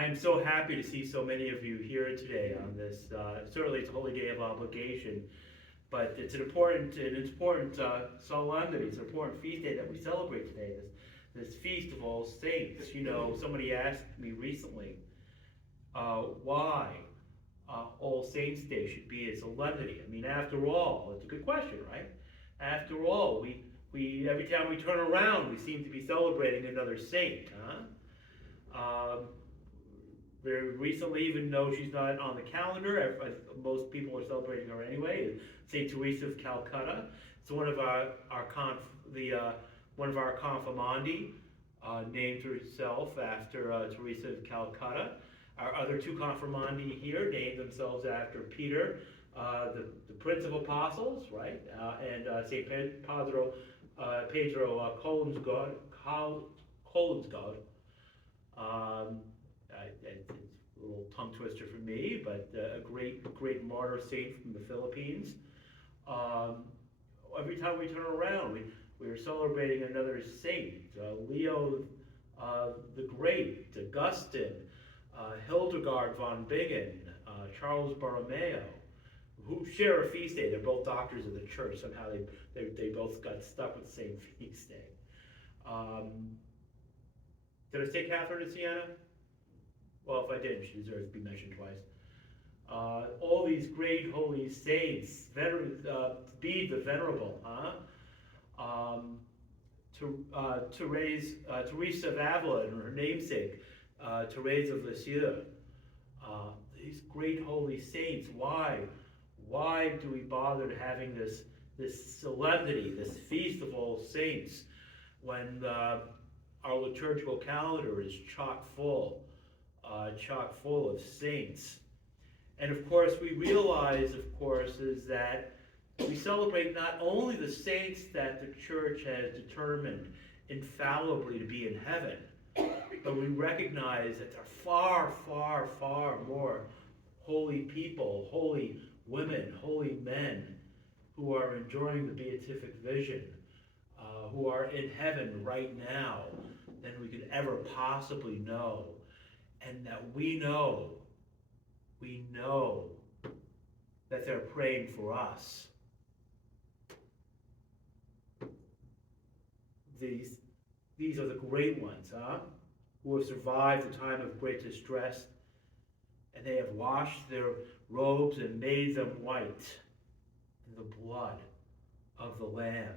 I am so happy to see so many of you here today on this. Certainly, it's a holy day of obligation, but it's an important solemnity. It's an important feast day that we celebrate today. This feast of all saints. You know, somebody asked me recently why All Saints Day should be a solemnity. I mean, after all, it's a good question, right? After all, we every time we turn around, we seem to be celebrating another saint, huh? Very recently, even though she's not on the calendar, most people are celebrating her anyway. Saint Teresa of Calcutta. It's one of one of our confirmandi, named herself after Teresa of Calcutta. Our other two confirmandi here named themselves after Peter, the Prince of Apostles, right? And Saint Pedro Colinsgod. It's a little tongue twister for me, but a great martyr saint from the Philippines. Every time we turn around, we're celebrating another saint. Leo the Great, Augustine, Hildegard von Bingen, Charles Borromeo, who share a feast day. They're both doctors of the church. Somehow they both got stuck with the same feast day. Did I say Catherine of Siena? Well, if I didn't, she deserves to be mentioned twice. All these great holy saints, Bede the Venerable, huh? Teresa of Avila and her namesake, Therese of Lisieux. These great holy saints. Why do we bother having this solemnity, this feast of all saints, when our liturgical calendar is chock full of saints? And of course, we realize, is that we celebrate not only the saints that the church has determined infallibly to be in heaven, but we recognize that there are far more holy people, holy women, holy men who are enjoying the beatific vision, who are in heaven right now than we could ever possibly know. And that we know that they're praying for us. These are the great ones, who have survived the time of great distress, and they have washed their robes and made them white in the blood of the Lamb.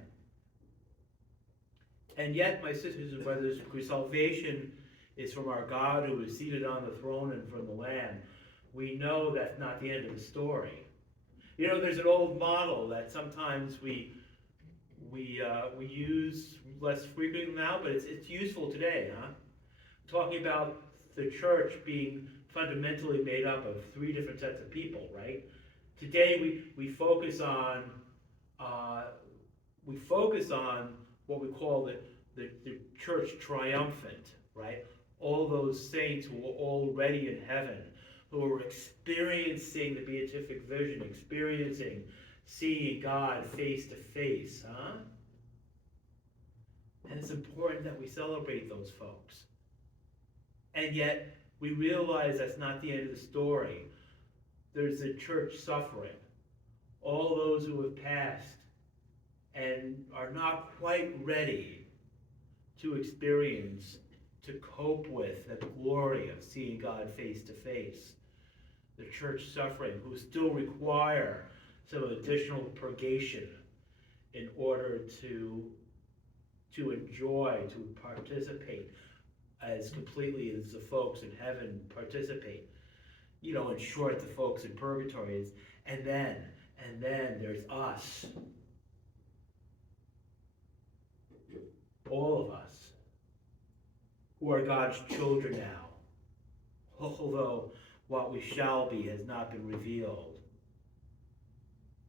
And yet, my sisters and brothers, salvation is from our God who is seated on the throne and from the Lamb. We know that's not the end of the story. You know, there's an old model that sometimes we use less frequently now, but it's useful today, huh? Talking about the church being fundamentally made up of three different sets of people, right? Today we focus on what we call the church triumphant, right? All those saints who are already in heaven, who are experiencing the beatific vision, experiencing seeing God face to face, huh? And it's important that we celebrate those folks. And yet, we realize that's not the end of the story. There's the church suffering. All those who have passed and are not quite ready to experience, to cope with the glory of seeing God face to face. The church suffering, who still require some additional purgation in order to enjoy, to participate as completely as the folks in heaven participate. You know, in short, the folks in purgatory is, and then there's us. All of us who are God's children now, although what we shall be has not been revealed.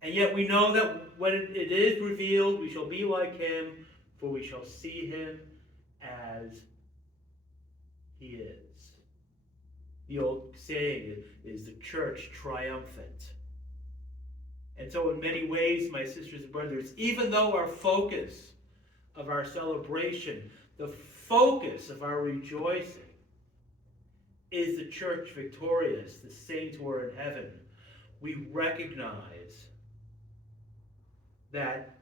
And yet we know that when it is revealed, we shall be like him, for we shall see him as he is. The old saying is the church triumphant. And so in many ways, my sisters and brothers, even though our focus of our celebration, the focus of our rejoicing is the church victorious, the saints who are in heaven, we recognize that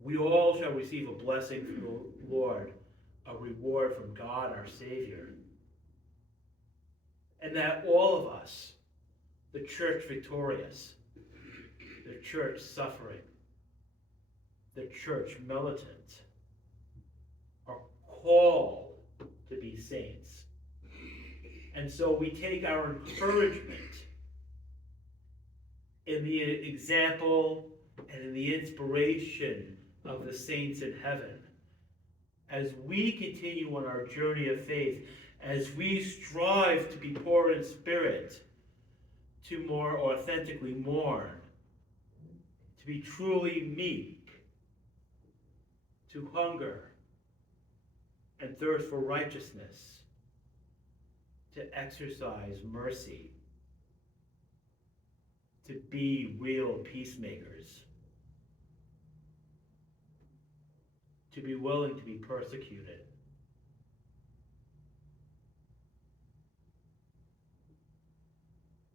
we all shall receive a blessing from the Lord, a reward from God our Savior. And that all of us, the church victorious, the church suffering, the church militant, are called to be saints. And so we take our encouragement in the example and in the inspiration of the saints in heaven. As we continue on our journey of faith, as we strive to be poor in spirit, to more authentically mourn, to be truly meek, to hunger and thirst for righteousness, to exercise mercy, to be real peacemakers, to be willing to be persecuted,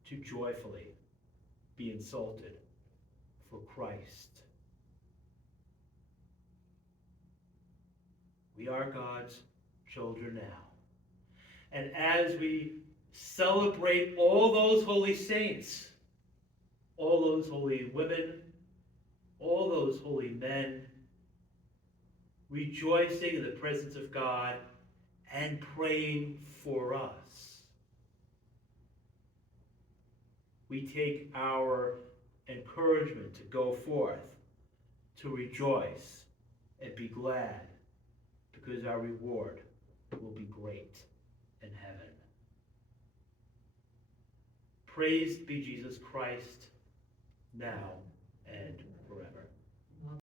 to joyfully be insulted for Christ. We are God's children now. And as we celebrate all those holy saints, all those holy women, all those holy men, rejoicing in the presence of God and praying for us, we take our encouragement to go forth, to rejoice and be glad, because our reward will be great in heaven. Praised be Jesus Christ, now